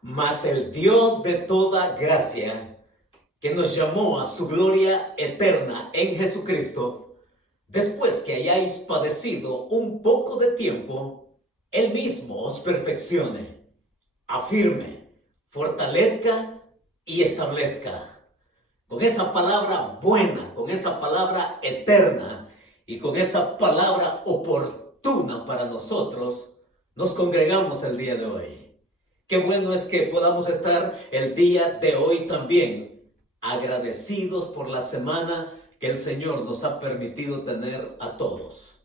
Mas el Dios de toda gracia, que nos llamó a su gloria eterna en Jesucristo, después que hayáis padecido un poco de tiempo, Él mismo os perfeccione, afirme, fortalezca y establezca. Con esa palabra buena, con esa palabra eterna y con esa palabra oportuna para nosotros, nos congregamos el día de hoy. Qué bueno es que podamos estar el día de hoy también agradecidos por la semana que el Señor nos ha permitido tener a todos.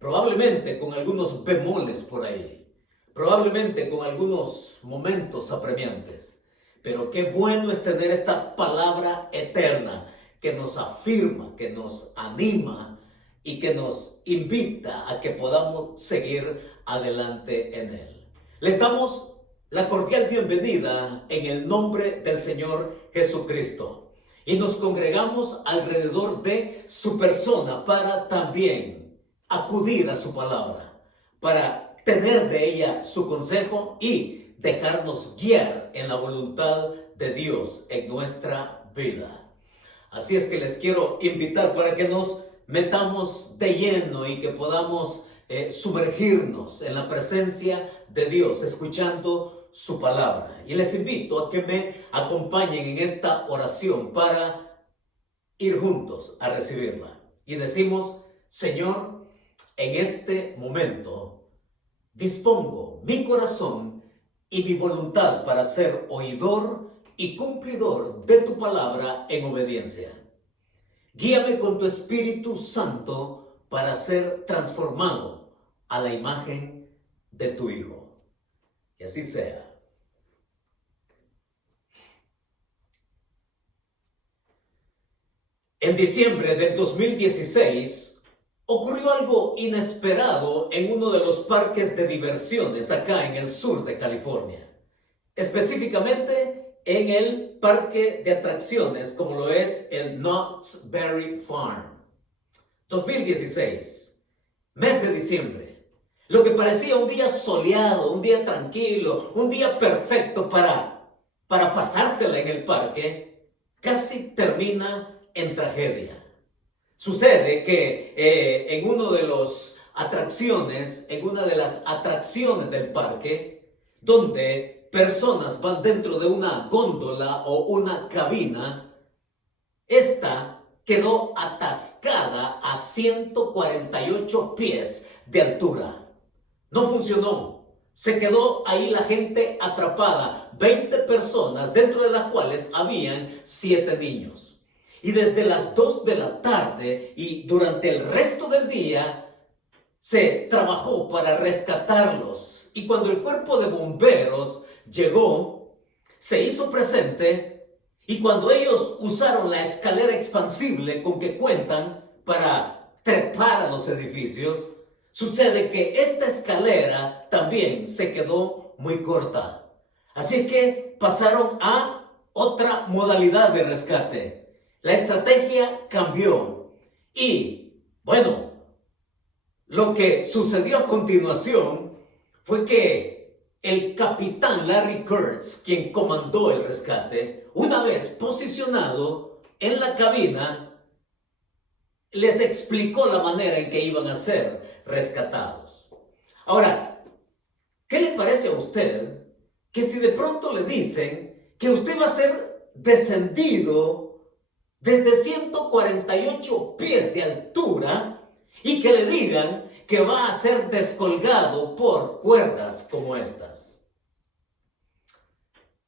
Probablemente con algunos bemoles por ahí, probablemente con algunos momentos apremiantes. Pero qué bueno es tener esta palabra eterna que nos afirma, que nos anima y que nos invita a que podamos seguir adelante en Él. Les damos la cordial bienvenida en el nombre del Señor Jesucristo y nos congregamos alrededor de su persona para también acudir a su palabra, para tener de ella su consejo y dejarnos guiar en la voluntad de Dios en nuestra vida. Así es que les quiero invitar para que nos metamos de lleno y que podamos sumergirnos en la presencia de Dios, escuchando su palabra. Y les invito a que me acompañen en esta oración para ir juntos a recibirla. Y decimos: Señor, en este momento dispongo mi corazón y mi voluntad para ser oidor y cumplidor de tu palabra en obediencia. Guíame con tu Espíritu Santo para ser transformado a la imagen de tu Hijo. Que así sea. En diciembre del 2016 ocurrió algo inesperado en uno de los parques de diversiones acá en el sur de California. Específicamente en el parque de atracciones como lo es el Knott's Berry Farm. 2016, mes de diciembre. Lo que parecía un día soleado, un día tranquilo, un día perfecto para pasársela en el parque, casi termina en tragedia. Sucede que en una de las atracciones del parque, donde personas van dentro de una góndola o una cabina, esta quedó atascada a 148 pies de altura. No funcionó. Se quedó ahí la gente atrapada. 20 personas, dentro de las cuales habían 7 niños. Y desde las 2 de la tarde y durante el resto del día se trabajó para rescatarlos. Y cuando el cuerpo de bomberos llegó, se hizo presente. Y cuando ellos usaron la escalera expansible con que cuentan para trepar a los edificios, sucede que esta escalera también se quedó muy corta. Así que pasaron a otra modalidad de rescate. La estrategia cambió. Y, bueno, lo que sucedió a continuación fue que el capitán Larry Kurtz, quien comandó el rescate, una vez posicionado en la cabina, les explicó la manera en que iban a ser rescatados. Ahora, ¿qué le parece a usted que si de pronto le dicen que usted va a ser descendido desde 148 pies de altura y que le digan que va a ser descolgado por cuerdas como estas?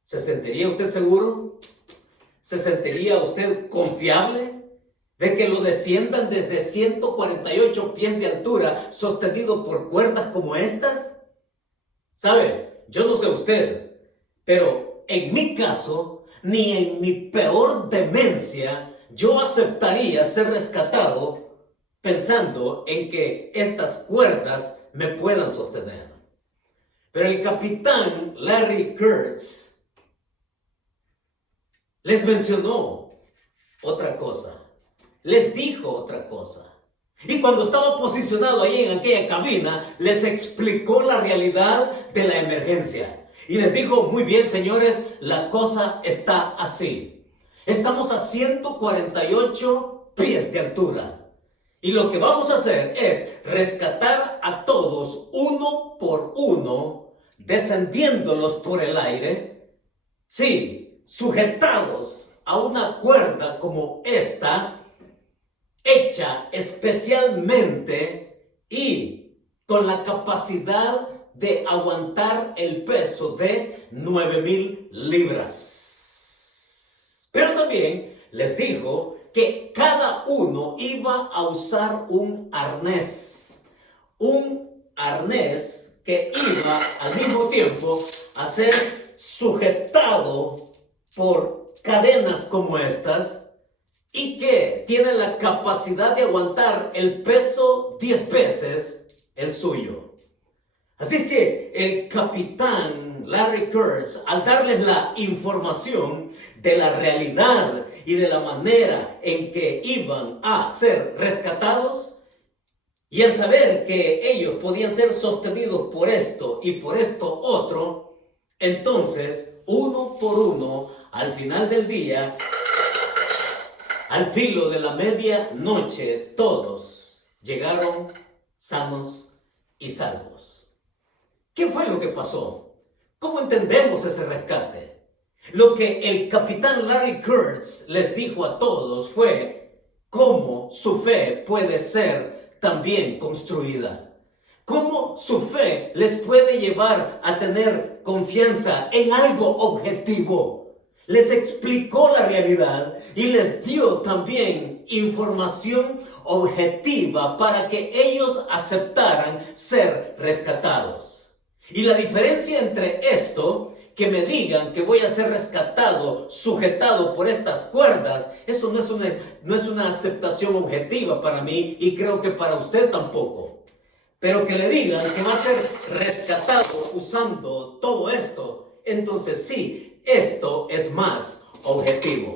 ¿Se sentiría usted seguro? ¿Se sentiría usted confiable de que lo desciendan desde 148 pies de altura sostenido por cuerdas como estas? ¿Sabe? Yo no sé usted, pero en mi caso, ni en mi peor demencia, yo aceptaría ser rescatado pensando en que estas cuerdas me puedan sostener. Pero el capitán Larry Kurtz les mencionó otra cosa. Les dijo otra cosa. Y cuando estaba posicionado ahí en aquella cabina, les explicó la realidad de la emergencia. Y les dijo, muy bien, señores, la cosa está así. Estamos a 148 pies de altura. Y lo que vamos a hacer es rescatar a todos uno por uno, descendiéndolos por el aire. Sí, sujetados a una cuerda como esta, hecha especialmente y con la capacidad de aguantar el peso de 9,000 libras. Pero también les digo que cada uno iba a usar un arnés que iba al mismo tiempo a ser sujetado por cadenas como estas y que tiene la capacidad de aguantar el peso 10 veces el suyo. Así que el capitán Larry Kurtz, al darles la información de la realidad y de la manera en que iban a ser rescatados, y al saber que ellos podían ser sostenidos por esto y por esto otro, entonces, uno por uno, al final del día, al filo de la medianoche, todos llegaron sanos y salvos. ¿Qué fue lo que pasó? ¿Cómo entendemos ese rescate? Lo que el capitán Larry Kurtz les dijo a todos fue cómo su fe puede ser también construida. Cómo su fe les puede llevar a tener confianza en algo objetivo. Les explicó la realidad y les dio también información objetiva para que ellos aceptaran ser rescatados. Y la diferencia entre esto, que me digan que voy a ser rescatado, sujetado por estas cuerdas, eso no es una aceptación objetiva para mí y creo que para usted tampoco. Pero que le digan que va a ser rescatado usando todo esto, entonces sí, esto es más objetivo.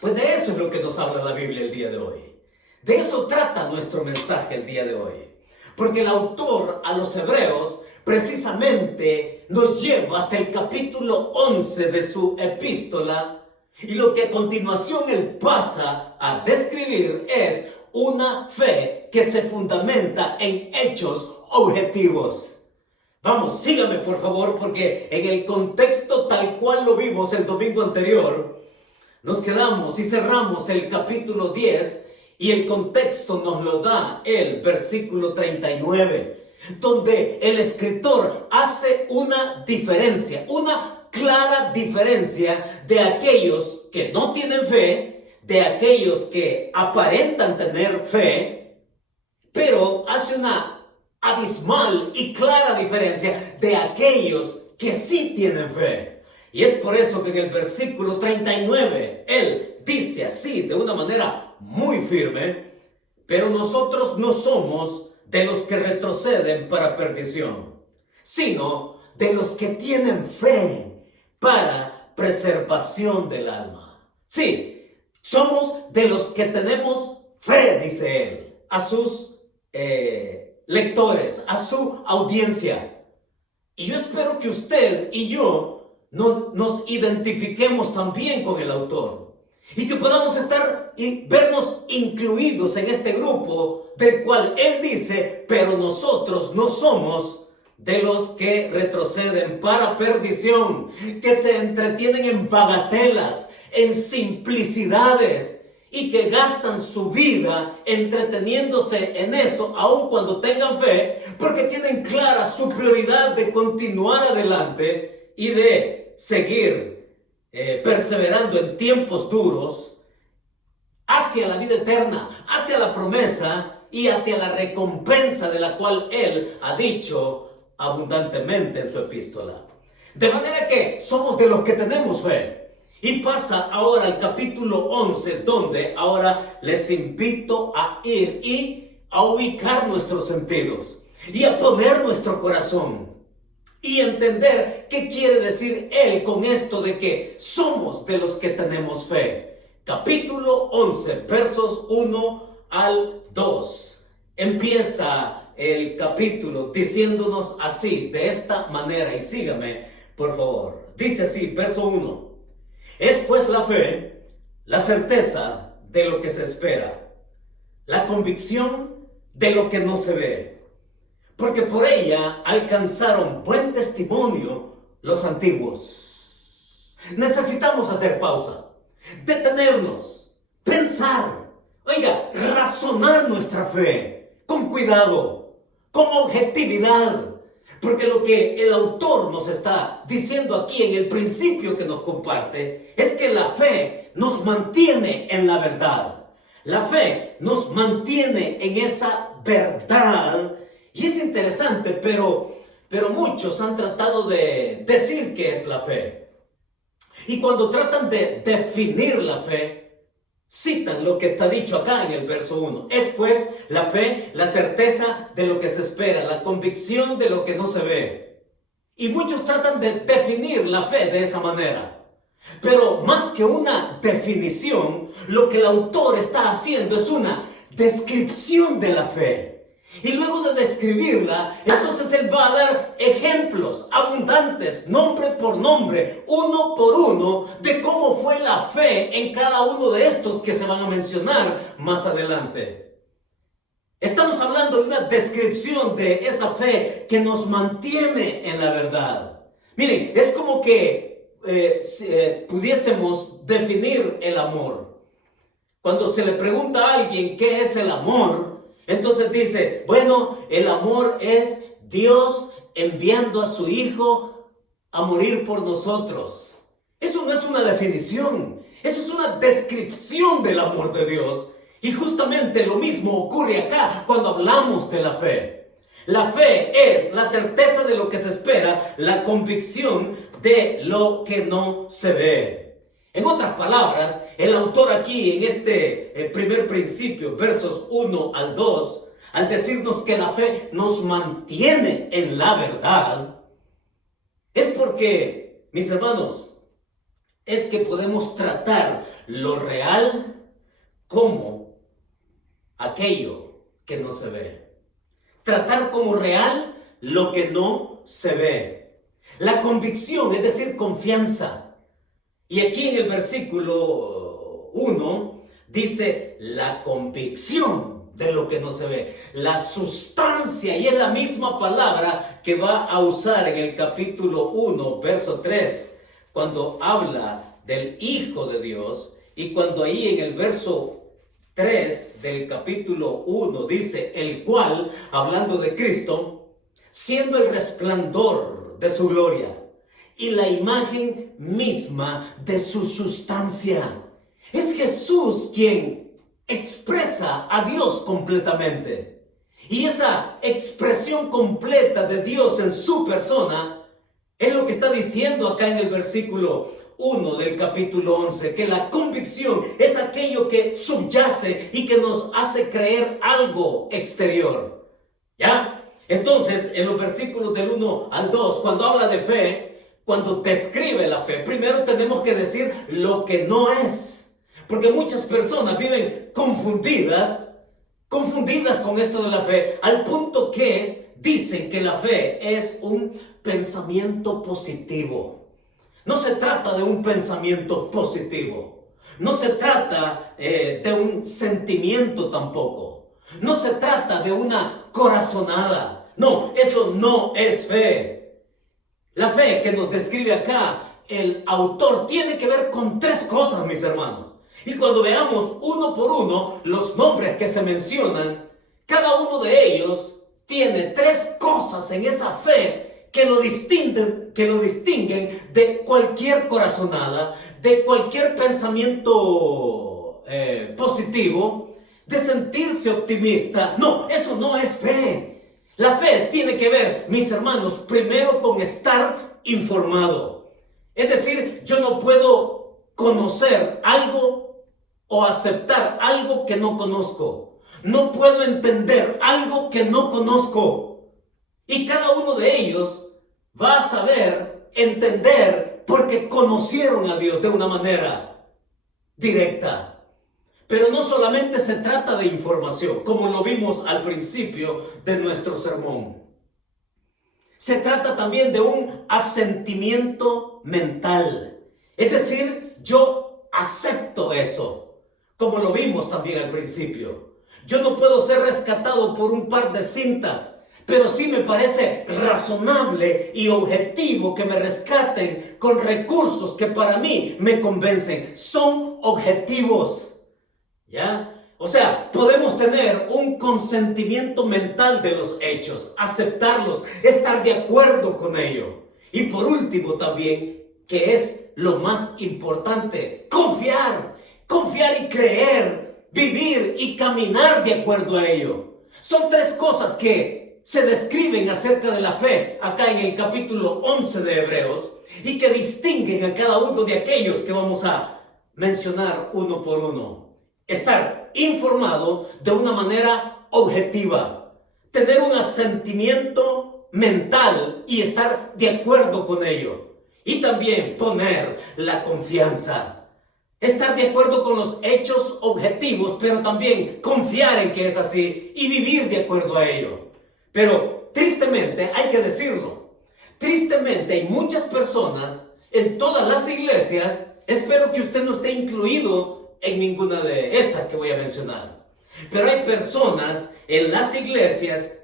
Pues de eso es lo que nos habla la Biblia el día de hoy. De eso trata nuestro mensaje el día de hoy. Porque el autor a los hebreos precisamente nos lleva hasta el capítulo 11 de su epístola y lo que a continuación él pasa a describir es una fe que se fundamenta en hechos objetivos. Vamos, sígame por favor, porque en el contexto tal cual lo vimos el domingo anterior, nos quedamos y cerramos el capítulo 10 y el contexto nos lo da el versículo 39, donde el escritor hace una diferencia, una clara diferencia de aquellos que no tienen fe, de aquellos que aparentan tener fe, pero hace una abismal y clara diferencia de aquellos que sí tienen fe. Y es por eso que en el versículo 39 él dice así de una manera muy firme: pero nosotros no somos de los que retroceden para perdición, sino de los que tienen fe para preservación del alma. Sí, somos de los que tenemos fe, dice él, a sus lectores, a su audiencia. Y yo espero que usted y yo nos identifiquemos también con el autor y que podamos estar y vernos incluidos en este grupo del cual él dice: pero nosotros no somos de los que retroceden para perdición, que se entretienen en bagatelas, en simplicidades y que gastan su vida entreteniendo,se en eso, aun cuando tengan fe, porque tienen clara su prioridad de continuar adelante y de seguir perseverando en tiempos duros hacia la vida eterna, hacia la promesa y hacia la recompensa de la cual él ha dicho abundantemente en su epístola. De manera que somos de los que tenemos fe. Y pasa ahora al capítulo 11, donde ahora les invito a ir y a ubicar nuestros sentidos y a poner nuestro corazón y entender qué quiere decir él con esto de que somos de los que tenemos fe. Capítulo 11, versos 1 al 2. Empieza el capítulo diciéndonos así, de esta manera, y sígame, por favor. Dice así, verso 1. Es pues la fe, la certeza de lo que se espera, la convicción de lo que no se ve, porque por ella alcanzaron buen testimonio los antiguos. Necesitamos hacer pausa, detenernos, pensar, oiga, razonar nuestra fe con cuidado, con objetividad. Porque lo que el autor nos está diciendo aquí en el principio que nos comparte es que la fe nos mantiene en la verdad. La fe nos mantiene en esa verdad. Y es interesante, pero muchos han tratado de decir qué es la fe. Y cuando tratan de definir la fe, citan lo que está dicho acá en el verso 1. Es pues la fe, la certeza de lo que se espera, la convicción de lo que no se ve. Y muchos tratan de definir la fe de esa manera. Pero más que una definición, lo que el autor está haciendo es una descripción de la fe. Y luego de describirla, entonces él va a dar ejemplos abundantes, nombre por nombre, uno por uno, de cómo fue la fe en cada uno de estos que se van a mencionar más adelante. Estamos hablando de una descripción de esa fe que nos mantiene en la verdad. Miren, es como que pudiésemos definir el amor. Cuando se le pregunta a alguien qué es el amor, entonces dice, bueno, el amor es Dios enviando a su Hijo a morir por nosotros. Eso no es una definición, eso es una descripción del amor de Dios. Y justamente lo mismo ocurre acá cuando hablamos de la fe. La fe es la certeza de lo que se espera, la convicción de lo que no se ve. En otras palabras, el autor aquí en este primer principio, versos 1 al 2, al decirnos que la fe nos mantiene en la verdad, es porque, mis hermanos, es que podemos tratar lo real como aquello que no se ve. Tratar como real lo que no se ve. La convicción, es decir, confianza. Y aquí en el versículo 1 dice la convicción de lo que no se ve, la sustancia, y es la misma palabra que va a usar en el capítulo 1, verso 3, cuando habla del Hijo de Dios, y cuando ahí en el verso 3 del capítulo 1 dice, el cual, hablando de Cristo, siendo el resplandor de su gloria, y la imagen misma de su sustancia. Es Jesús quien expresa a Dios completamente. Y esa expresión completa de Dios en su persona es lo que está diciendo acá en el versículo 1 del capítulo 11, que la convicción es aquello que subyace y que nos hace creer algo exterior. ¿Ya? Entonces, en los versículos del 1 al 2, cuando habla de fe, cuando describe la fe, primero tenemos que decir lo que no es. Porque muchas personas viven confundidas con esto de la fe, al punto que dicen que la fe es un pensamiento positivo. No se trata de un pensamiento positivo. No se trata de un sentimiento tampoco. No se trata de una corazonada. No, eso no es fe. La fe que nos describe acá el autor tiene que ver con tres cosas, mis hermanos. Y cuando veamos uno por uno los nombres que se mencionan, cada uno de ellos tiene tres cosas en esa fe que lo distinguen de cualquier corazonada, de cualquier pensamiento positivo, de sentirse optimista. No, eso no es fe. La fe tiene que ver, mis hermanos, primero con estar informado. Es decir, yo no puedo conocer algo o aceptar algo que no conozco. No puedo entender algo que no conozco. Y cada uno de ellos va a saber entender porque conocieron a Dios de una manera directa. Pero no solamente se trata de información, como lo vimos al principio de nuestro sermón. Se trata también de un asentimiento mental. Es decir, yo acepto eso, como lo vimos también al principio. Yo no puedo ser rescatado por un par de cintas, pero sí me parece razonable y objetivo que me rescaten con recursos que para mí me convencen. Son objetivos, ¿ya? O sea, podemos tener un consentimiento mental de los hechos, aceptarlos, estar de acuerdo con ello. Y por último también, que es lo más importante, confiar y creer, vivir y caminar de acuerdo a ello. Son tres cosas que se describen acerca de la fe acá en el capítulo 11 de Hebreos y que distinguen a cada uno de aquellos que vamos a mencionar uno por uno. Estar informado de una manera objetiva, tener un asentimiento mental y estar de acuerdo con ello. Y también poner la confianza. Estar de acuerdo con los hechos objetivos, pero también confiar en que es así y vivir de acuerdo a ello. Pero tristemente, hay que decirlo, tristemente hay muchas personas en todas las iglesias, espero que usted no esté incluido en ninguna de estas que voy a mencionar, pero hay personas en las iglesias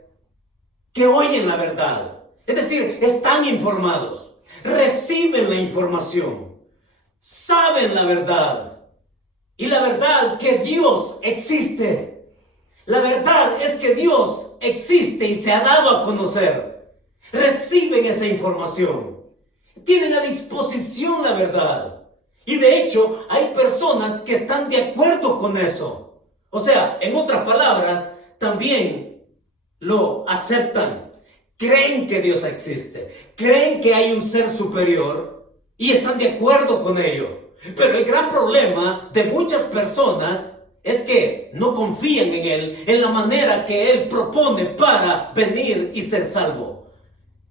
que oyen la verdad, es decir, están informados, reciben la información, saben la verdad, y la verdad que Dios existe. La verdad es que Dios existe y se ha dado a conocer. Reciben esa información. Tienen a disposición la verdad. Y de hecho, hay personas que están de acuerdo con eso. O sea, en otras palabras, también lo aceptan. Creen que Dios existe. Creen que hay un ser superior y están de acuerdo con ello. Pero el gran problema de muchas personas es que no confían en Él, en la manera que Él propone para venir y ser salvo.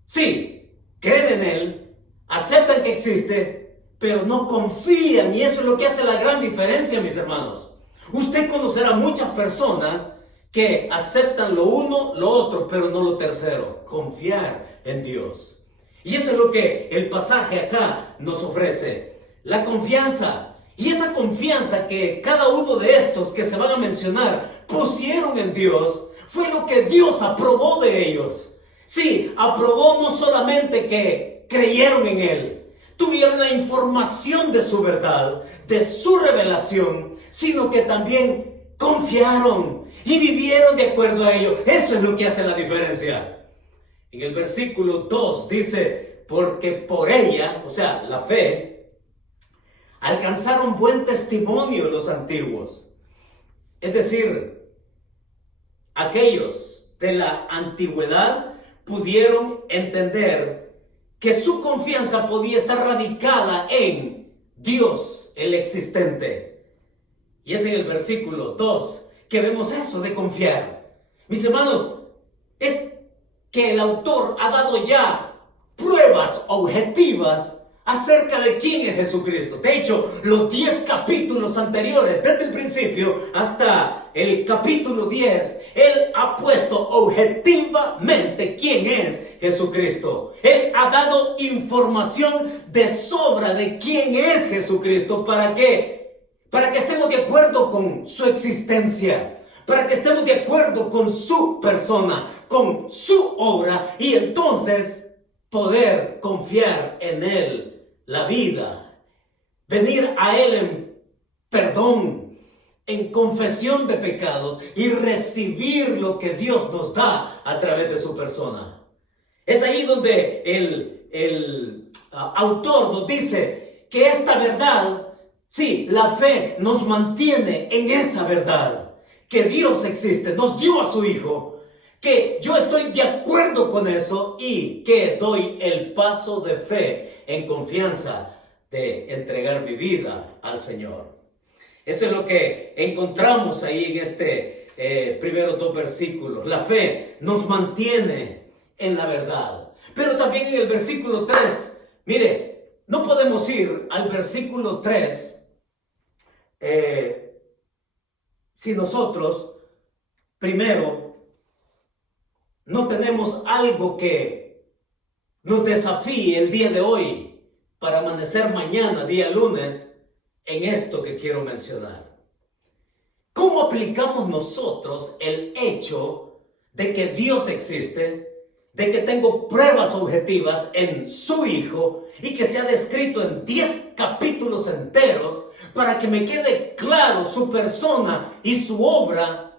Sí, creen en Él, aceptan que existe, pero no confían, y eso es lo que hace la gran diferencia, mis hermanos. Usted conocerá muchas personas que aceptan lo uno, lo otro, pero no lo tercero, confiar en Dios. Y eso es lo que el pasaje acá nos ofrece, la confianza. Y esa confianza que cada uno de estos que se van a mencionar pusieron en Dios, fue lo que Dios aprobó de ellos. Sí, aprobó no solamente que creyeron en Él, tuvieron la información de su verdad, de su revelación, sino que también confiaron y vivieron de acuerdo a ello. Eso es lo que hace la diferencia. En el versículo 2 dice, porque por ella, o sea, la fe, alcanzaron buen testimonio los antiguos. Es decir, aquellos de la antigüedad pudieron entender que su confianza podía estar radicada en Dios, el existente. Y es en el versículo 2 que vemos eso de confiar. Mis hermanos, es que el autor ha dado ya pruebas objetivas acerca de quién es Jesucristo. De hecho, los 10 capítulos anteriores, desde el principio hasta el capítulo 10, Él ha puesto objetivamente quién es Jesucristo. Él ha dado información de sobra de quién es Jesucristo. ¿Para qué? Para que estemos de acuerdo con su existencia, para que estemos de acuerdo con su persona, con su obra, y entonces poder confiar en Él la vida, venir a Él en perdón, en confesión de pecados y recibir lo que Dios nos da a través de su persona. Es ahí donde el autor nos dice que esta verdad, sí, la fe nos mantiene en esa verdad, que Dios existe, nos dio a su Hijo, que yo estoy de acuerdo con eso y que doy el paso de fe en confianza de entregar mi vida al Señor. Eso es lo que encontramos ahí en este primeros 2 versículos. La fe nos mantiene en la verdad. Pero también en el versículo 3, mire, no podemos ir al versículo 3 si nosotros, primero, no tenemos algo que nos desafíe el día de hoy para amanecer mañana, día lunes, en esto que quiero mencionar? ¿Cómo aplicamos nosotros el hecho de que Dios existe, de que tengo pruebas objetivas en su Hijo y que se ha descrito en 10 capítulos enteros para que me quede claro su persona y su obra,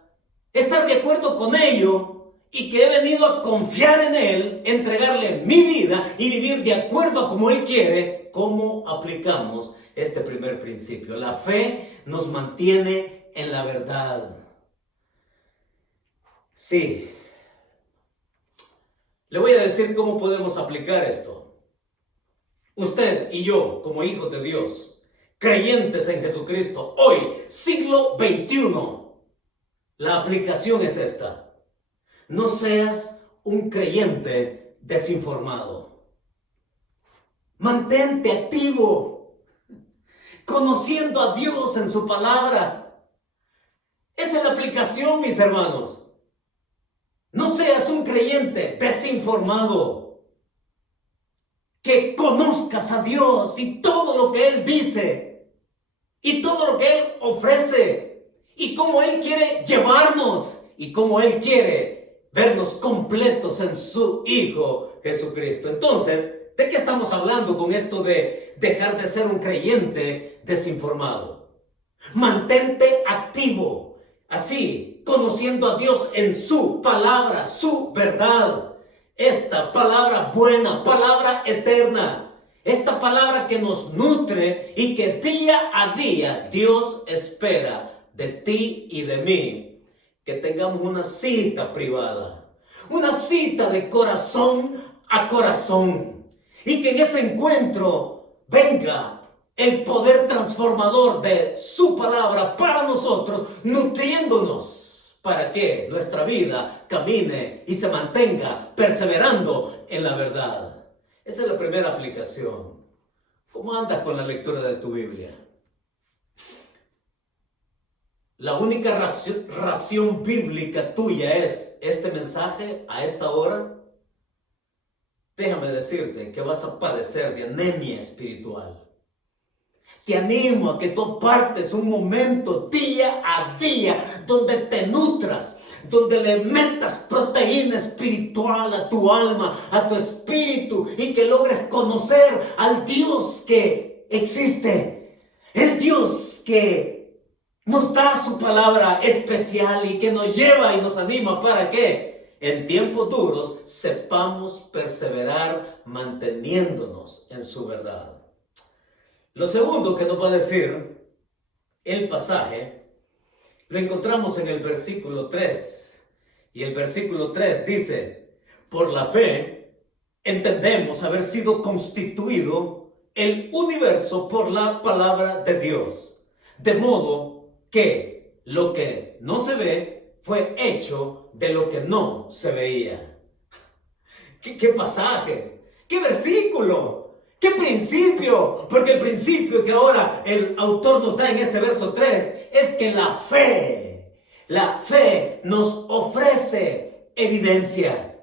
estar de acuerdo con ello y que he venido a confiar en Él, entregarle mi vida y vivir de acuerdo a como Él quiere? ¿Cómo aplicamos este primer principio? La fe nos mantiene en la verdad. Sí. Le voy a decir cómo podemos aplicar esto. Usted y yo, como hijos de Dios, creyentes en Jesucristo, hoy, siglo XXI, la aplicación es esta. No seas un creyente desinformado. Mantente activo, conociendo a Dios en su palabra. Esa es la aplicación, mis hermanos. No seas un creyente desinformado. Que conozcas a Dios y todo lo que Él dice y todo lo que Él ofrece y cómo Él quiere llevarnos y cómo Él quiere vernos completos en su Hijo Jesucristo. Entonces, ¿de qué estamos hablando con esto de dejar de ser un creyente desinformado? Mantente activo. Así, conociendo a Dios en su palabra, su verdad. Esta palabra buena, palabra eterna. Esta palabra que nos nutre y que día a día Dios espera de ti y de mí. Que tengamos una cita privada. Una cita de corazón a corazón. Y que en ese encuentro venga el poder transformador de su palabra para nosotros, nutriéndonos para que nuestra vida camine y se mantenga perseverando en la verdad. Esa es la primera aplicación. ¿Cómo andas con la lectura de tu Biblia? La única ración bíblica tuya es este mensaje a esta hora. Déjame decirte que vas a padecer de anemia espiritual. Te animo a que tú apartes un momento día a día donde te nutras, donde le metas proteína espiritual a tu alma, a tu espíritu y que logres conocer al Dios que existe, el Dios que nos da su palabra especial y que nos lleva y nos anima para que en tiempos duros sepamos perseverar manteniéndonos en su verdad. Lo segundo que nos va a decir el pasaje, lo encontramos en el versículo 3. Y el versículo 3 dice: por la fe entendemos haber sido constituido el universo por la palabra de Dios. De modo que lo que no se ve fue hecho de lo que no se veía. ¿Qué pasaje? ¿Qué versículo? ¿Qué principio? Porque el principio que ahora el autor nos da en este verso 3 es que la fe nos ofrece evidencia.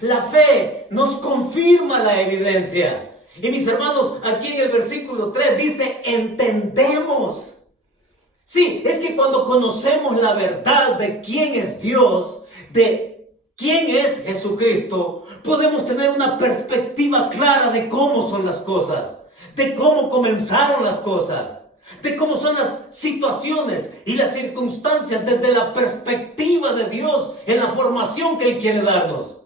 La fe nos confirma la evidencia. Y mis hermanos, aquí en el versículo 3 dice: entendemos. Sí, es que cuando conocemos la verdad de quién es Dios, de quién es Jesucristo, podemos tener una perspectiva clara de cómo son las cosas, de cómo comenzaron las cosas, de cómo son las situaciones y las circunstancias desde la perspectiva de Dios en la formación que Él quiere darnos.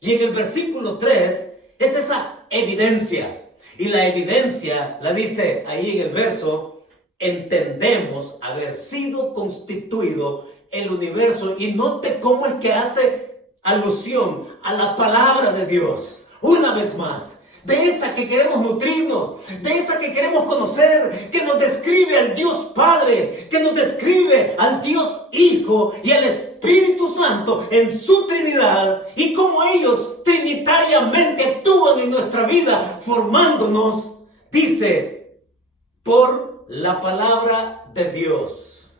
Y en el versículo 3 es esa evidencia. Y la evidencia la dice ahí en el verso: entendemos haber sido constituido el universo. Y note cómo es que hace alusión a la palabra de Dios. Una vez más, de esa que queremos nutrirnos, de esa que queremos conocer, que nos describe al Dios Padre, que nos describe al Dios Hijo y al Espíritu Santo en su Trinidad, y cómo ellos trinitariamente actúan en nuestra vida, formándonos, dice, por la palabra de Dios.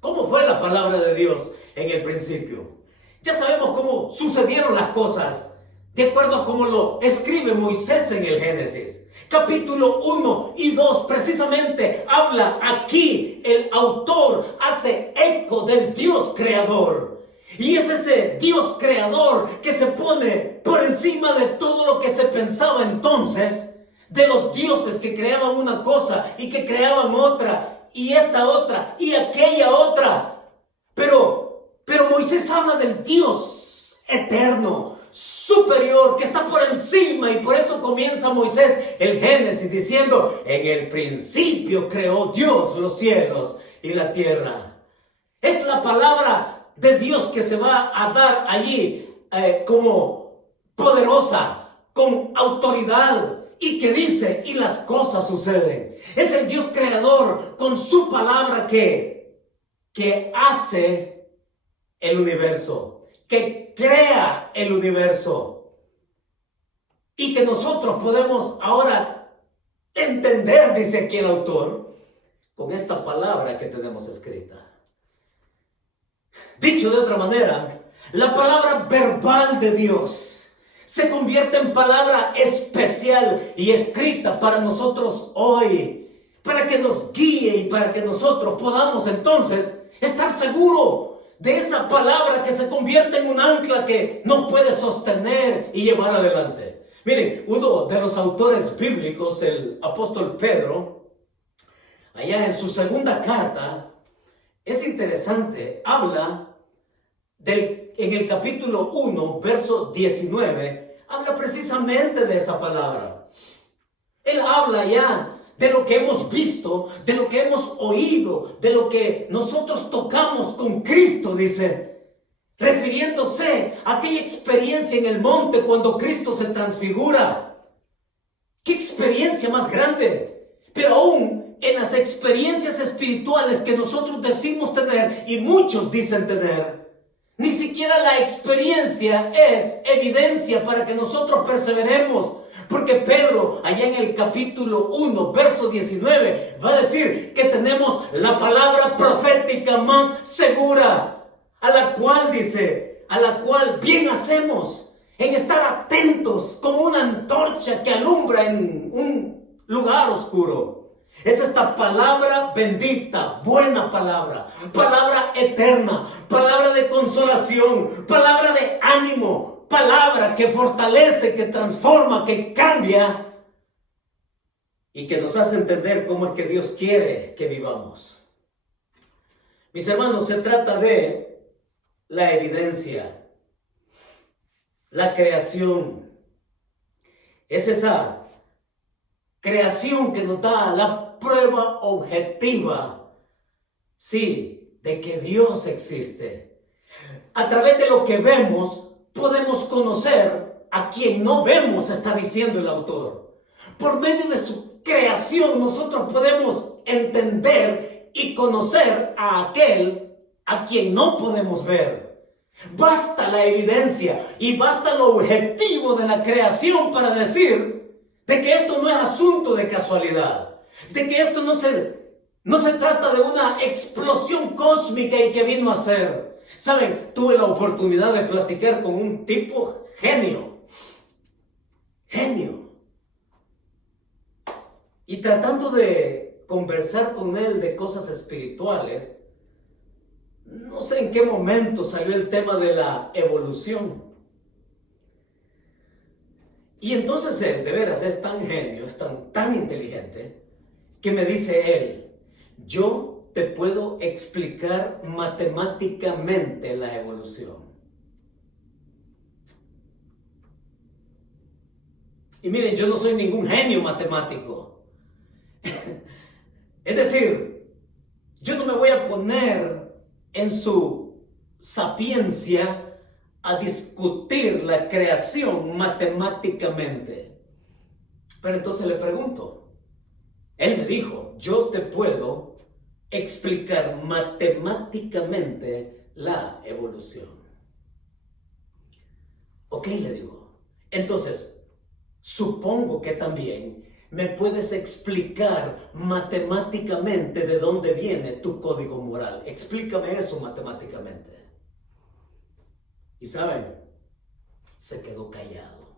¿Cómo fue la palabra de Dios en el principio? Ya sabemos cómo sucedieron las cosas, de acuerdo a cómo lo escribe Moisés en el Génesis. Capítulo 1 y 2 precisamente habla aquí, el autor hace eco del Dios creador. Y es ese Dios creador que se pone por encima de todo lo que se pensaba entonces, de los dioses que creaban una cosa y que creaban otra, y esta otra, y aquella otra. Pero Moisés habla del Dios eterno, superior, que está por encima, y por eso comienza Moisés el Génesis diciendo: en el principio creó Dios los cielos y la tierra. Es la palabra de Dios que se va a dar allí como poderosa, con autoridad, y que dice, y las cosas suceden. Es el Dios creador con su palabra que hace el universo, que crea el universo, y que nosotros podemos ahora entender, dice aquí el autor, con esta palabra que tenemos escrita. Dicho de otra manera, la palabra verbal de Dios se convierte en palabra especial y escrita para nosotros hoy, para que nos guíe y para que nosotros podamos entonces estar seguros de esa palabra que se convierte en un ancla que nos puede sostener y llevar adelante. Miren, uno de los autores bíblicos, el apóstol Pedro, allá en su segunda carta, es interesante, habla en el capítulo 1, verso 19, habla precisamente de esa palabra. Él habla ya de lo que hemos visto, de lo que hemos oído, de lo que nosotros tocamos con Cristo, dice, refiriéndose a aquella experiencia en el monte cuando Cristo se transfigura. ¡Qué experiencia más grande! Pero aún en las experiencias espirituales que nosotros decimos tener, y muchos dicen tener, ni siquiera la experiencia es evidencia para que nosotros perseveremos. Porque Pedro, allá en el capítulo 1, verso 19, va a decir que tenemos la palabra profética más segura, a la cual bien hacemos en estar atentos como una antorcha que alumbra en un lugar oscuro. Es esta palabra bendita, buena palabra, palabra eterna, palabra de consolación, palabra de ánimo, palabra que fortalece, que transforma, que cambia y que nos hace entender cómo es que Dios quiere que vivamos. Mis hermanos, se trata de la evidencia, la creación. Es esa creación que nos da la prueba objetiva, sí, de que Dios existe. A través de lo que vemos, podemos conocer a quien no vemos, está diciendo el autor. Por medio de su creación, nosotros podemos entender y conocer a aquel a quien no podemos ver. Basta la evidencia y basta lo objetivo de la creación para decir de que esto no es asunto de casualidad, de que esto no se trata de una explosión cósmica y que vino a ser. Saben, tuve la oportunidad de platicar con un tipo genio. Y tratando de conversar con él de cosas espirituales, no sé en qué momento salió el tema de la evolución. Y entonces él, de veras, es tan genio, es tan inteligente, que me dice él: yo te puedo explicar matemáticamente la evolución. Y miren, yo no soy ningún genio matemático. Es decir, yo no me voy a poner en su sapiencia a discutir la creación matemáticamente. Pero entonces le pregunto, él me dijo: yo te puedo explicar matemáticamente la evolución. Ok, le digo. Entonces, supongo que también ¿me puedes explicar matemáticamente de dónde viene tu código moral? Explícame eso matemáticamente. Y saben, se quedó callado.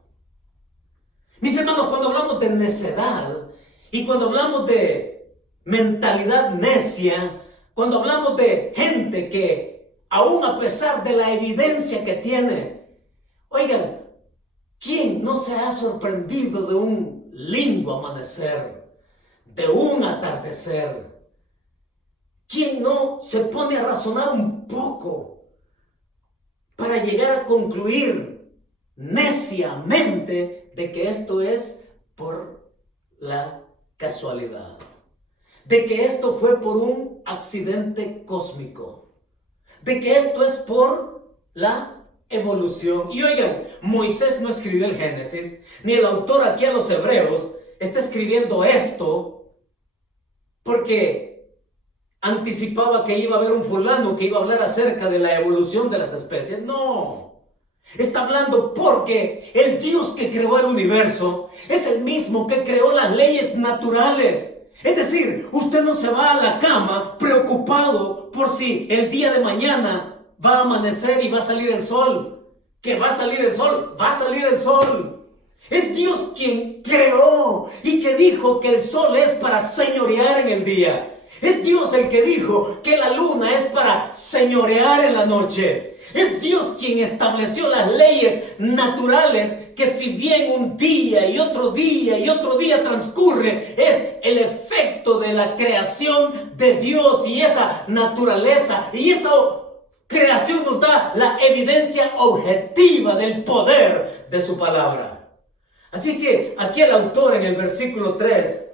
Mis hermanos, cuando hablamos de necedad y cuando hablamos de mentalidad necia, cuando hablamos de gente que aún a pesar de la evidencia que tiene, oigan, ¿quién no se ha sorprendido de un lindo amanecer, de un atardecer? ¿Quién no se pone a razonar un poco para llegar a concluir neciamente de que esto es por la casualidad, de que esto fue por un accidente cósmico, de que esto es por la evolución? Y oigan, Moisés no escribió el Génesis, ni el autor aquí a los Hebreos está escribiendo esto porque anticipaba que iba a haber un fulano que iba a hablar acerca de la evolución de las especies. No, está hablando porque el Dios que creó el universo es el mismo que creó las leyes naturales. Es decir, usted no se va a la cama preocupado por si el día de mañana va a amanecer y va a salir el sol. Que va a salir el sol, va a salir el sol. Es Dios quien creó y que dijo que el sol es para señorear en el día. Es Dios el que dijo que la luna es para señorear en la noche. Es Dios quien estableció las leyes naturales que si bien un día y otro día y otro día transcurre, es el efecto de la creación de Dios y esa naturaleza y esa creación nos da la evidencia objetiva del poder de su palabra. Así que aquí el autor en el versículo 3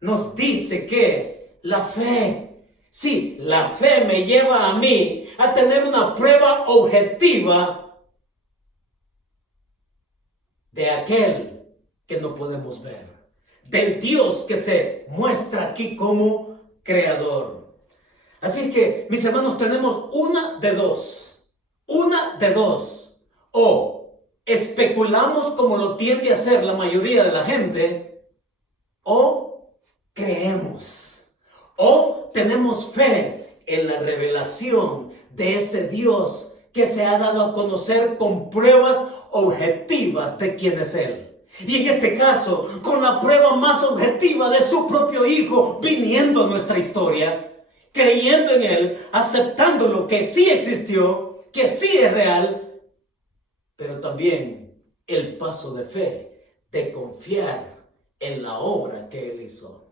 nos dice que la fe, sí, la fe me lleva a mí a tener una prueba objetiva de aquel que no podemos ver, del Dios que se muestra aquí como creador. Así que, mis hermanos, tenemos una de dos, o especulamos como lo tiende a hacer la mayoría de la gente, o creemos. O tenemos fe en la revelación de ese Dios que se ha dado a conocer con pruebas objetivas de quién es Él. Y en este caso, con la prueba más objetiva de su propio Hijo viniendo a nuestra historia, creyendo en Él, aceptando lo que sí existió, que sí es real, pero también el paso de fe, de confiar en la obra que Él hizo.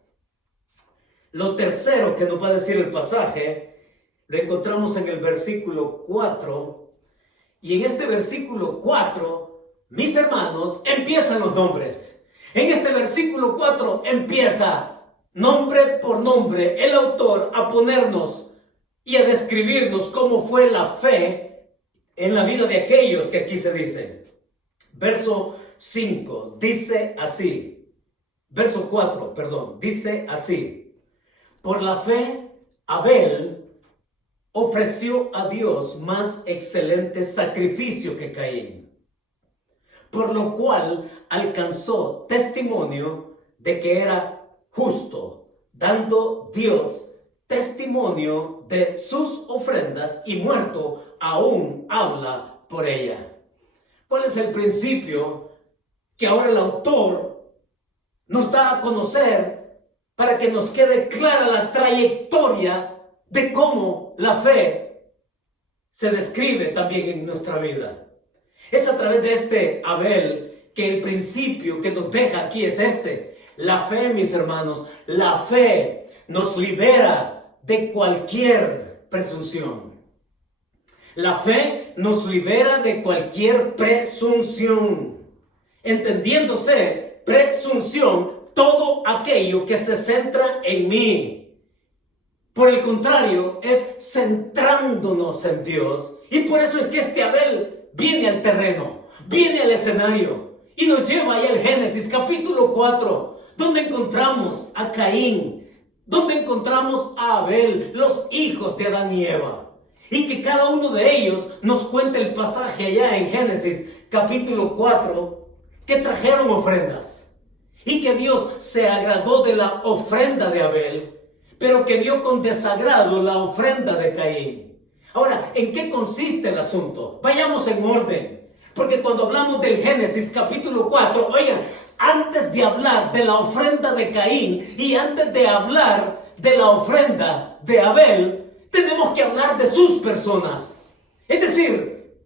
Lo tercero que nos va a decir el pasaje, lo encontramos en el versículo 4. Y en este versículo 4, mis hermanos, empiezan los nombres. En este versículo 4 empieza nombre por nombre el autor a ponernos y a describirnos cómo fue la fe en la vida de aquellos que aquí se dicen. Verso 5 dice así. Verso 4, perdón, dice así. Por la fe, Abel ofreció a Dios más excelente sacrificio que Caín, por lo cual alcanzó testimonio de que era justo, dando Dios testimonio de sus ofrendas y muerto aún habla por ella. ¿Cuál es el principio que ahora el autor nos da a conocer para que nos quede clara la trayectoria de cómo la fe se describe también en nuestra vida? Es a través de este Abel que el principio que nos deja aquí es este. La fe, mis hermanos, la fe nos libera de cualquier presunción. La fe nos libera de cualquier presunción. Entendiéndose presunción, todo aquello que se centra en mí. Por el contrario, es centrándonos en Dios. Y por eso es que este Abel viene al terreno, viene al escenario y nos lleva ahí al Génesis capítulo 4, donde encontramos a Caín, donde encontramos a Abel, los hijos de Adán y Eva. Y que cada uno de ellos nos cuenta el pasaje allá en Génesis capítulo 4, que trajeron ofrendas. y que Dios se agradó de la ofrenda de Abel, pero que vio con desagrado la ofrenda de Caín. Ahora, ¿en qué consiste el asunto? Vayamos en orden, porque cuando hablamos del Génesis capítulo 4, oigan, antes de hablar de la ofrenda de Caín y antes de hablar de la ofrenda de Abel, tenemos que hablar de sus personas. Es decir,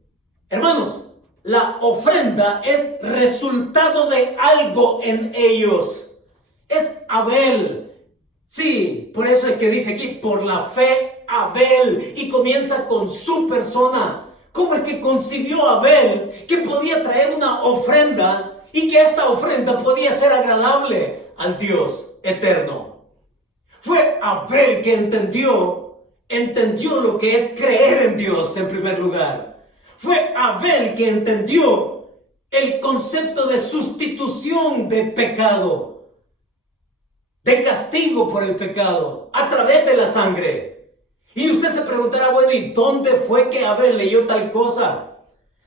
hermanos, la ofrenda es resultado de algo en ellos. Es Abel. Sí, por eso es que dice aquí, por la fe Abel, y comienza con su persona. ¿Cómo es que concibió Abel que podía traer una ofrenda y que esta ofrenda podía ser agradable al Dios eterno? Fue Abel que entendió lo que es creer en Dios en primer lugar. Fue Abel que entendió el concepto de sustitución de pecado, de castigo por el pecado, a través de la sangre. Y usted se preguntará, bueno, ¿y dónde fue que Abel leyó tal cosa?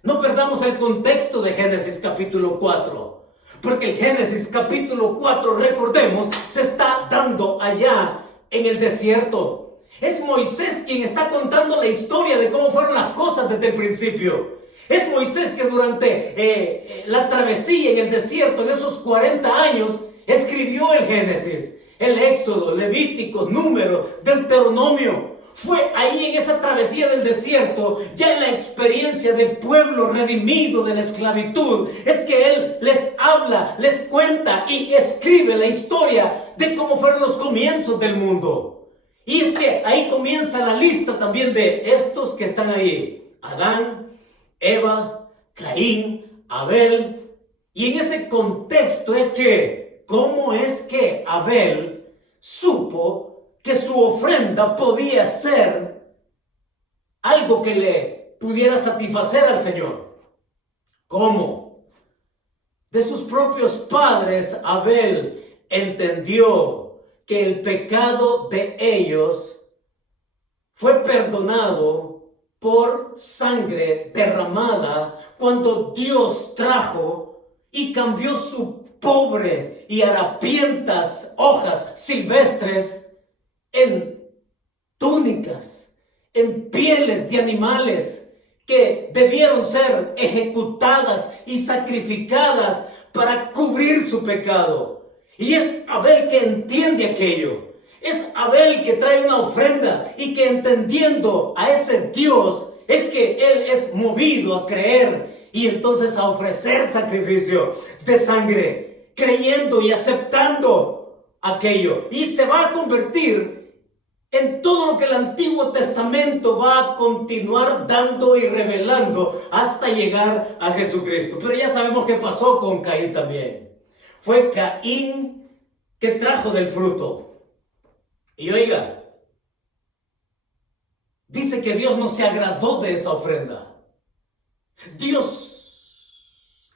No perdamos el contexto de Génesis capítulo 4, porque el Génesis capítulo 4, recordemos, se está dando allá en el desierto. Es Moisés quien está contando la historia de cómo fueron las cosas desde el principio. Es Moisés que durante la travesía en el desierto, en esos 40 años, escribió el Génesis, el Éxodo, Levítico, Número, Deuteronomio. Fue ahí en esa travesía del desierto, ya en la experiencia de pueblo redimido de la esclavitud, es que él les habla, les cuenta y escribe la historia de cómo fueron los comienzos del mundo. Y es que ahí comienza la lista también de estos que están ahí: Adán, Eva, Caín, Abel. Y en ese contexto es que, ¿cómo es que Abel supo que su ofrenda podía ser algo que le pudiera satisfacer al Señor? ¿Cómo? De sus propios padres, Abel entendió que el pecado de ellos fue perdonado por sangre derramada cuando Dios trajo y cambió su pobre y harapientas hojas silvestres en túnicas, en pieles de animales que debieron ser ejecutadas y sacrificadas para cubrir su pecado. Y es Abel que entiende aquello. Es Abel que trae una ofrenda y que, entendiendo a ese Dios, es que él es movido a creer y entonces a ofrecer sacrificio de sangre, creyendo y aceptando aquello. Y se va a convertir en todo lo que el Antiguo Testamento va a continuar dando y revelando hasta llegar a Jesucristo. Pero ya sabemos qué pasó con Caín también. Fue Caín que trajo del fruto. Y oiga, dice que Dios no se agradó de esa ofrenda. Dios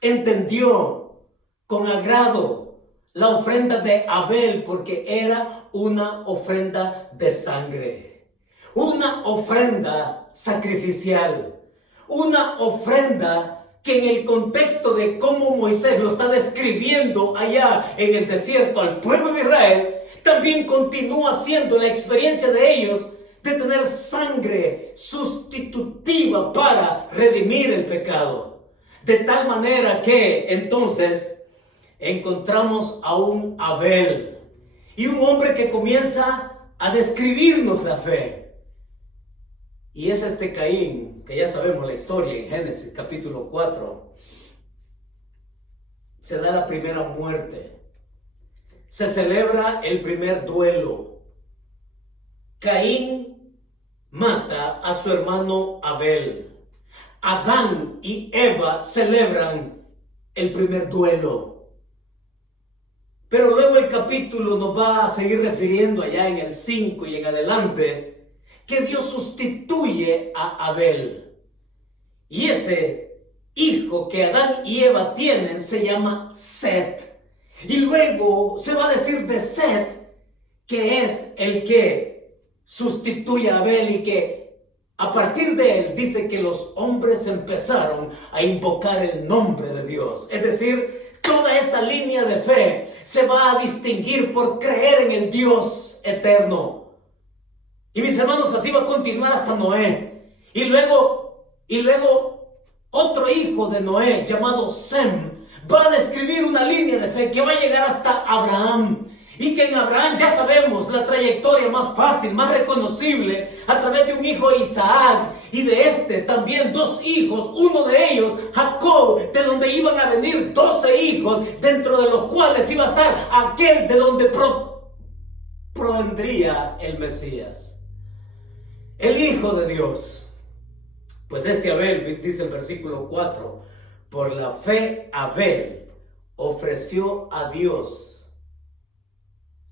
entendió con agrado la ofrenda de Abel porque era una ofrenda de sangre, una ofrenda sacrificial, una ofrenda que en el contexto de cómo Moisés lo está describiendo allá en el desierto al pueblo de Israel, también continúa siendo la experiencia de ellos de tener sangre sustitutiva para redimir el pecado. De tal manera que entonces encontramos a un Abel y un hombre que comienza a describirnos la fe. Y es este Caín, que ya sabemos la historia en Génesis capítulo 4. Se da la primera muerte. Se celebra el primer duelo. Caín mata a su hermano Abel. Adán y Eva celebran el primer duelo. Pero luego el capítulo nos va a seguir refiriendo allá en el 5 y en adelante que Dios sustituye a Abel. Y ese hijo que Adán y Eva tienen se llama Set. Y luego se va a decir de Set que es el que sustituye a Abel y que a partir de él dice que los hombres empezaron a invocar el nombre de Dios. Es decir, toda esa línea de fe se va a distinguir por creer en el Dios eterno. Y mis hermanos, así va a continuar hasta Noé. Y luego otro hijo de Noé llamado Sem va a describir una línea de fe que va a llegar hasta Abraham. Y que en Abraham ya sabemos la trayectoria más fácil, más reconocible, a través de un hijo Isaac, y de este también 2 hijos, uno de ellos Jacob, de donde iban a venir 12 hijos, dentro de los cuales iba a estar aquel de donde provendría el Mesías, el Hijo de Dios. Pues este Abel, dice el versículo 4, por la fe Abel ofreció a Dios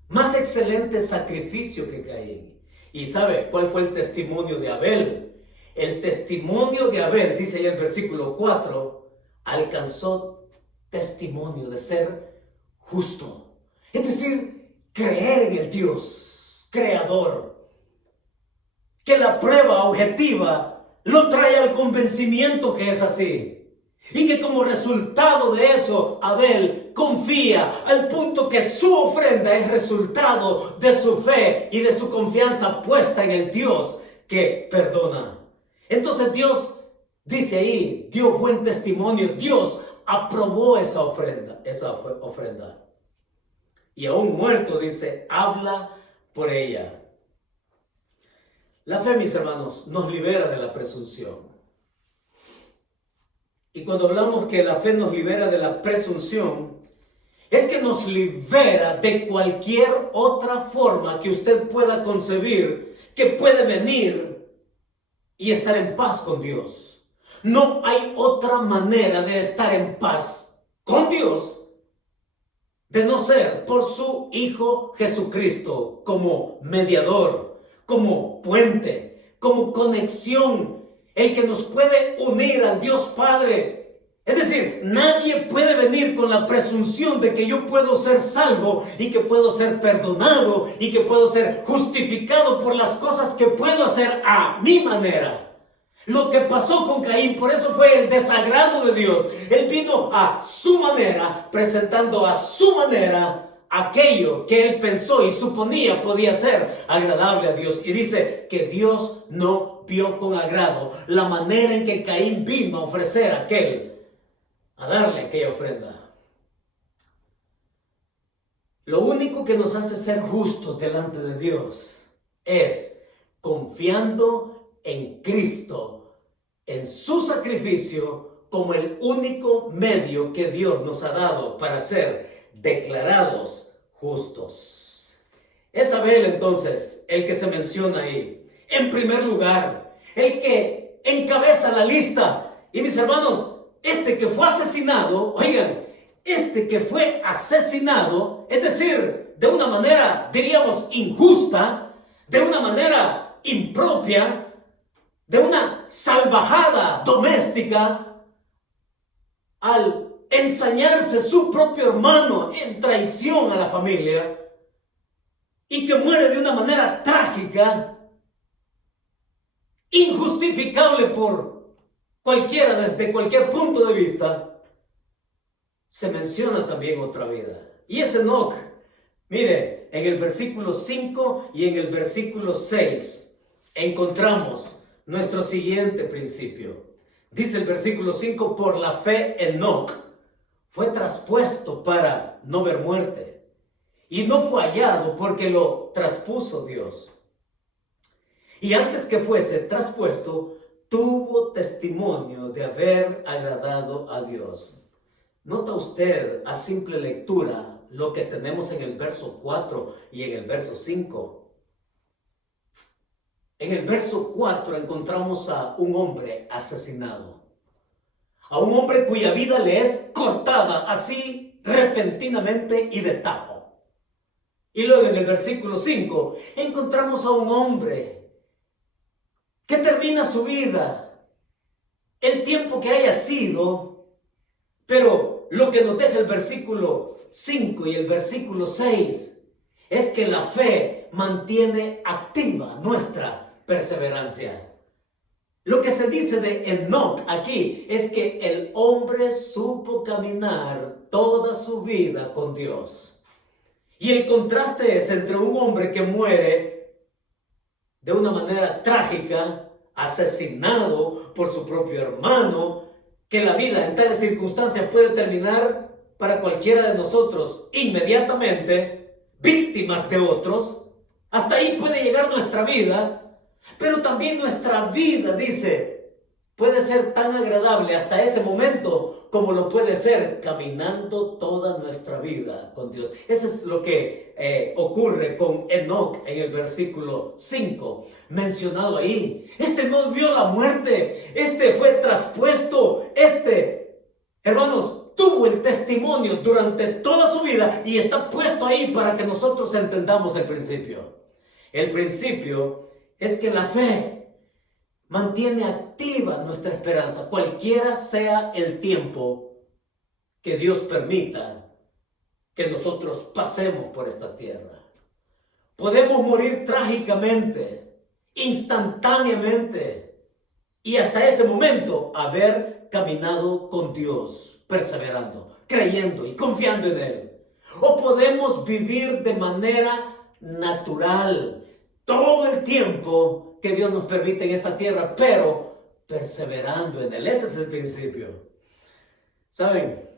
más excelente sacrificio que Caín. ¿Y sabe cuál fue el testimonio de Abel? El testimonio de Abel, dice ahí el versículo 4, alcanzó testimonio de ser justo. Es decir, creer en el Dios creador. Que la prueba objetiva lo trae al convencimiento que es así. Y que como resultado de eso, Abel confía al punto que su ofrenda es resultado de su fe y de su confianza puesta en el Dios que perdona. Entonces Dios, dice ahí, dio buen testimonio. Dios aprobó esa ofrenda. Y aún muerto, dice, habla por ella. La fe, mis hermanos, nos libera de la presunción. Y cuando hablamos que la fe nos libera de la presunción, es que nos libera de cualquier otra forma que usted pueda concebir que puede venir y estar en paz con Dios. No hay otra manera de estar en paz con Dios de no ser por su Hijo Jesucristo como mediador, como puente, como conexión, el que nos puede unir al Dios Padre. Es decir, nadie puede venir con la presunción de que yo puedo ser salvo y que puedo ser perdonado y que puedo ser justificado por las cosas que puedo hacer a mi manera. Lo que pasó con Caín, por eso fue el desagrado de Dios. Él vino a su manera, presentando a su manera aquello que él pensó y suponía podía ser agradable a Dios. Y dice que Dios no vio con agrado la manera en que Caín vino a ofrecer a darle aquella ofrenda. Lo único que nos hace ser justos delante de Dios es confiando en Cristo, en su sacrificio, como el único medio que Dios nos ha dado para ser declarados justos. Es Abel entonces el que se menciona ahí. En primer lugar, el que encabeza la lista. Y mis hermanos, este que fue asesinado, oigan, este que fue asesinado, es decir, de una manera, diríamos, injusta, de una manera impropia, de una salvajada doméstica, al ensañarse su propio hermano en traición a la familia, y que muere de una manera trágica, injustificable por cualquiera desde cualquier punto de vista, se menciona también otra vida. Y es Enoc. Mire, en el versículo 5 y en el versículo 6 encontramos nuestro siguiente principio. Dice el versículo 5, por la fe Enoc fue traspuesto para no ver muerte, y no fue hallado porque lo traspuso Dios. Y antes que fuese traspuesto, tuvo testimonio de haber agradado a Dios. ¿Nota usted a simple lectura lo que tenemos en el verso 4 y en el verso 5? En el verso 4 encontramos a un hombre asesinado. A un hombre cuya vida le es cortada así repentinamente y de tajo. Y luego en el versículo 5 encontramos a un hombre que termina su vida, el tiempo que haya sido, pero lo que nos deja el versículo 5 y el versículo 6 es que la fe mantiene activa nuestra perseverancia. Lo que se dice de Enoc aquí es que el hombre supo caminar toda su vida con Dios. Y el contraste es entre un hombre que muere de una manera trágica, asesinado por su propio hermano, que la vida en tales circunstancias puede terminar para cualquiera de nosotros inmediatamente, víctimas de otros. Hasta ahí puede llegar nuestra vida. Pero también nuestra vida, dice, puede ser tan agradable hasta ese momento como lo puede ser caminando toda nuestra vida con Dios. Eso es lo que ocurre con Enoc en el versículo 5, mencionado ahí. Este no vio la muerte, este fue traspuesto, hermanos, tuvo el testimonio durante toda su vida y está puesto ahí para que nosotros entendamos el principio. El principio es que la fe mantiene activa nuestra esperanza, cualquiera sea el tiempo que Dios permita que nosotros pasemos por esta tierra. Podemos morir trágicamente, instantáneamente, y hasta ese momento haber caminado con Dios, perseverando, creyendo y confiando en Él. O podemos vivir de manera natural todo el tiempo que Dios nos permite en esta tierra, pero perseverando en Él. Ese es el principio. ¿Saben?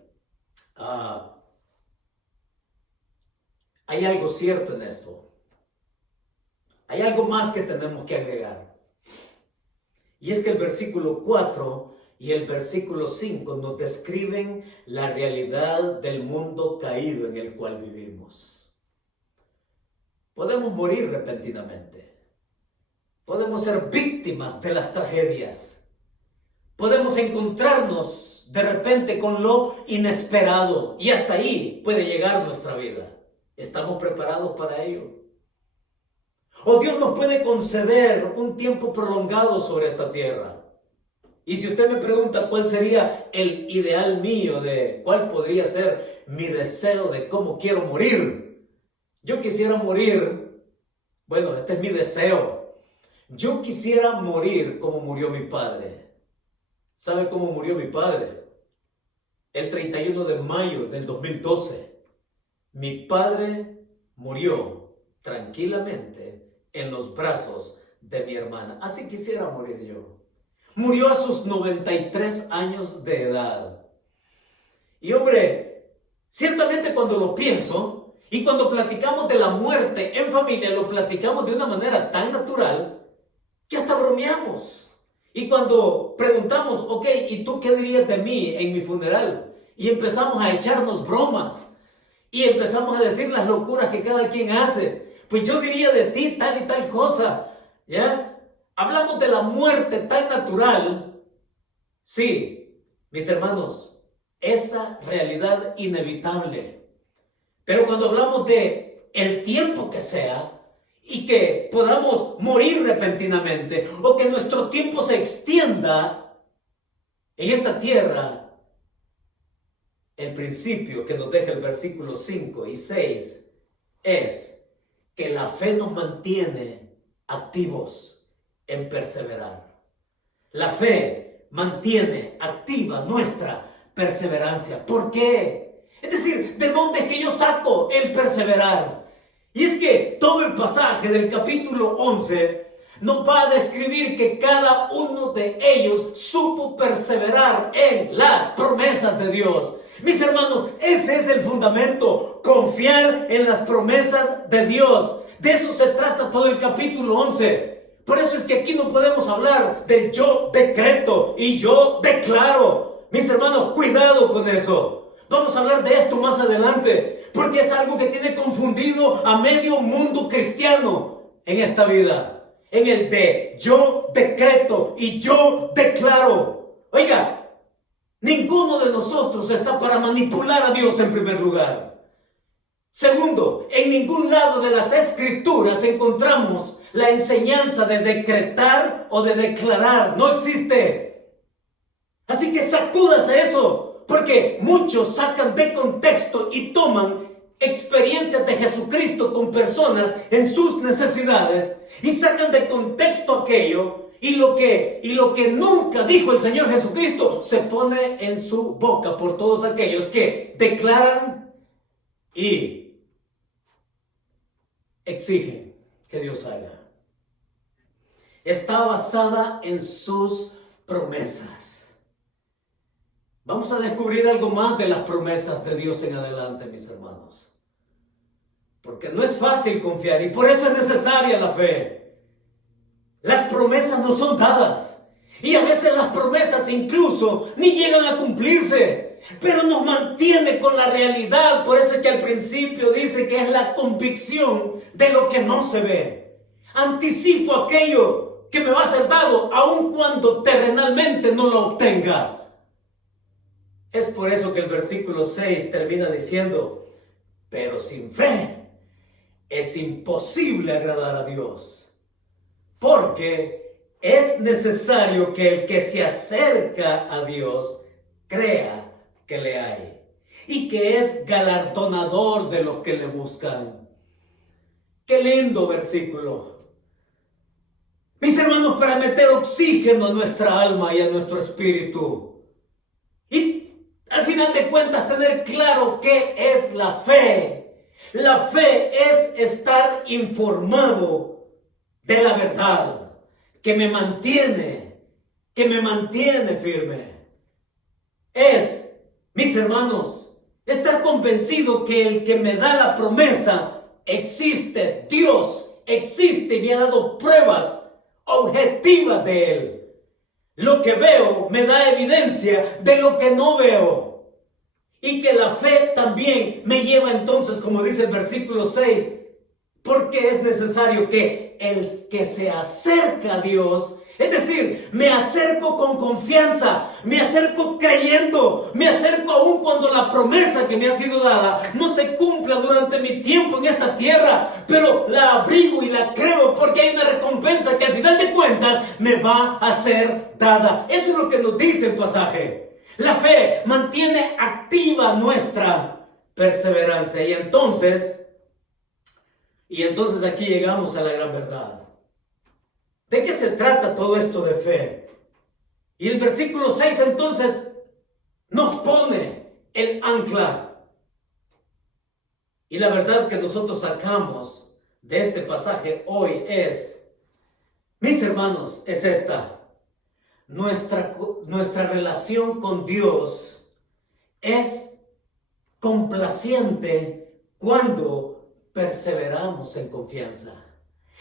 Hay algo cierto en esto. Hay algo más que tenemos que agregar. Y es que el versículo 4 y el versículo 5 nos describen la realidad del mundo caído en el cual vivimos. Podemos morir repentinamente. Podemos ser víctimas de las tragedias. Podemos encontrarnos de repente con lo inesperado y hasta ahí puede llegar nuestra vida. ¿Estamos preparados para ello? O Dios nos puede conceder un tiempo prolongado sobre esta tierra. Y si usted me pregunta cuál sería el ideal mío, de cuál podría ser mi deseo de cómo quiero morir, yo quisiera morir, bueno, este es mi deseo. Yo quisiera morir como murió mi padre. ¿Sabe cómo murió mi padre? El 31 de mayo del 2012. Mi padre murió tranquilamente en los brazos de mi hermana. Así quisiera morir yo. Murió a sus 93 años de edad. Y hombre, ciertamente cuando lo pienso, y cuando platicamos de la muerte en familia, lo platicamos de una manera tan natural que hasta bromeamos. Y cuando preguntamos, ok, ¿y tú qué dirías de mí en mi funeral? Y empezamos a echarnos bromas. Y empezamos a decir las locuras que cada quien hace. Pues yo diría de ti tal y tal cosa. ¿Ya? Hablamos de la muerte tan natural. Sí, mis hermanos, esa realidad inevitable. Pero cuando hablamos de el tiempo que sea y que podamos morir repentinamente o que nuestro tiempo se extienda en esta tierra, el principio que nos deja el versículo 5 y 6 es que la fe nos mantiene activos en perseverar. La fe mantiene activa nuestra perseverancia. ¿Por qué? Es decir, ¿de dónde es que yo saco el perseverar? Y es que todo el pasaje del capítulo 11 nos va a describir que cada uno de ellos supo perseverar en las promesas de Dios. Mis hermanos, ese es el fundamento, confiar en las promesas de Dios. De eso se trata todo el capítulo 11. Por eso es que aquí no podemos hablar del yo decreto y yo declaro. Mis hermanos, cuidado con eso. Vamos a hablar de esto más adelante, porque es algo que tiene confundido a medio mundo cristiano en esta vida. En el de yo decreto y yo declaro. Oiga, ninguno de nosotros está para manipular a Dios en primer lugar. Segundo, en ningún lado de las Escrituras encontramos la enseñanza de decretar o de declarar. No existe. Así que sacúdase eso. Porque muchos sacan de contexto y toman experiencias de Jesucristo con personas en sus necesidades y sacan de contexto aquello Y lo que nunca dijo el Señor Jesucristo se pone en su boca por todos aquellos que declaran y exigen que Dios haga. Está basada en sus promesas. Vamos a descubrir algo más de las promesas de Dios en adelante, mis hermanos. Porque no es fácil confiar y por eso es necesaria la fe. Las promesas no son dadas y a veces las promesas incluso ni llegan a cumplirse, pero nos mantiene con la realidad. Por eso es que al principio dice que es la convicción de lo que no se ve. Anticipo aquello que me va a ser dado aun cuando terrenalmente no lo obtenga. Es por eso que el versículo 6 termina diciendo: pero sin fe es imposible agradar a Dios. Porque es necesario que el que se acerca a Dios crea que le hay y que es galardonador de los que le buscan. Qué lindo versículo. Mis hermanos, para meter oxígeno a nuestra alma y a nuestro espíritu. Y al final de cuentas tener claro qué es la fe. La fe es estar informado de la verdad, que me mantiene firme. Es, mis hermanos, estar convencido que el que me da la promesa existe, Dios existe y me ha dado pruebas objetivas de Él. Lo que veo me da evidencia de lo que no veo. Y que la fe también me lleva entonces, como dice el versículo 6, porque es necesario que el que se acerca a Dios, es decir, me acerco con confianza, me acerco creyendo, me acerco aún cuando la promesa que me ha sido dada no se cumpla durante mi tiempo en esta tierra, pero la abrigo y la creo porque hay una recompensa que al final de cuentas me va a ser dada. Eso es lo que nos dice el pasaje. La fe mantiene activa nuestra perseverancia y entonces aquí llegamos a la gran verdad. ¿De qué se trata todo esto de fe? Y el versículo 6 entonces nos pone el ancla. Y la verdad que nosotros sacamos de este pasaje hoy es, mis hermanos, es esta. Nuestra relación con Dios es complaciente cuando perseveramos en confianza.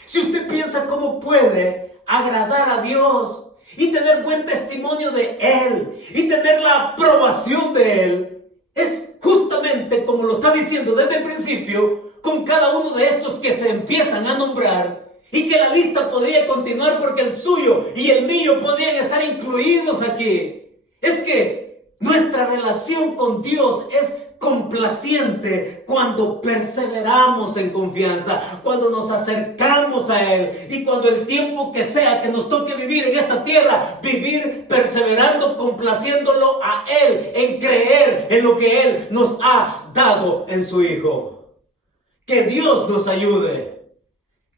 Si usted piensa cómo puede agradar a Dios y tener buen testimonio de Él y tener la aprobación de Él, es justamente como lo está diciendo desde el principio con cada uno de estos que se empiezan a nombrar y que la lista podría continuar porque el suyo y el mío podrían estar incluidos aquí. Es que nuestra relación con Dios es complaciente cuando perseveramos en confianza, cuando nos acercamos a Él y cuando el tiempo que sea que nos toque vivir en esta tierra, vivir perseverando, complaciéndolo a Él, en creer en lo que Él nos ha dado en su Hijo. Que Dios nos ayude,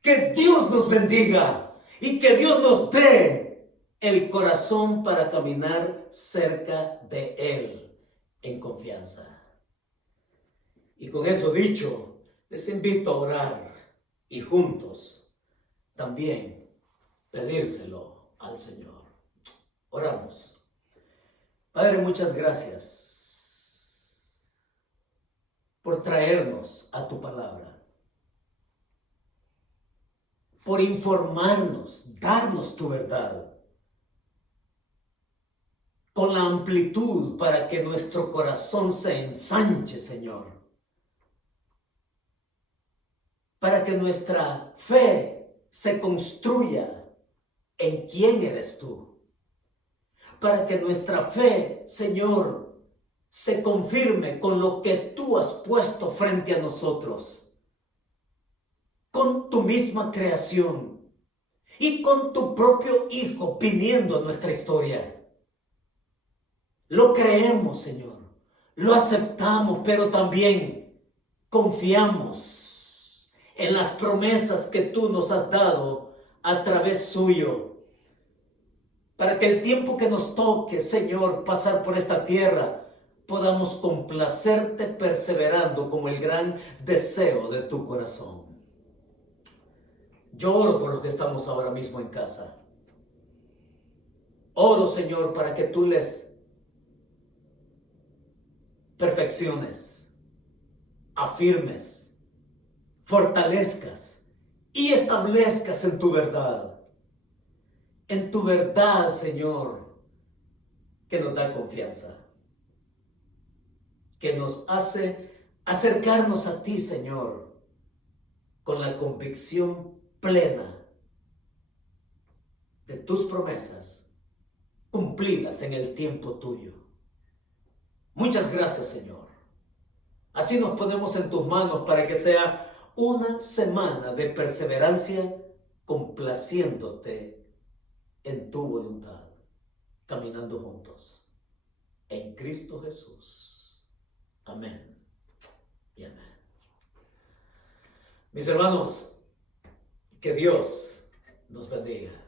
que Dios nos bendiga y que Dios nos dé el corazón para caminar cerca de Él en confianza. Y con eso dicho, les invito a orar y juntos también pedírselo al Señor. Oramos. Padre, muchas gracias por traernos a tu palabra, por informarnos, darnos tu verdad, con la amplitud para que nuestro corazón se ensanche, Señor. Para que nuestra fe se construya en quién eres tú. Para que nuestra fe, Señor, se confirme con lo que tú has puesto frente a nosotros. Con tu misma creación y con tu propio Hijo viniendo a nuestra historia. Lo creemos, Señor. Lo aceptamos, pero también confiamos en las promesas que tú nos has dado a través suyo. para que el tiempo que nos toque, Señor, pasar por esta tierra, podamos complacerte perseverando como el gran deseo de tu corazón. Yo oro por los que estamos ahora mismo en casa. Oro, Señor, para que tú les perfecciones, afirmes, fortalezcas y establezcas en tu verdad. En tu verdad, Señor, que nos da confianza, que nos hace acercarnos a ti, Señor, con la convicción plena de tus promesas cumplidas en el tiempo tuyo. Muchas gracias, Señor. Así nos ponemos en tus manos para que sea una semana de perseverancia complaciéndote en tu voluntad, caminando juntos en Cristo Jesús. Amén y amén. Mis hermanos, que Dios nos bendiga.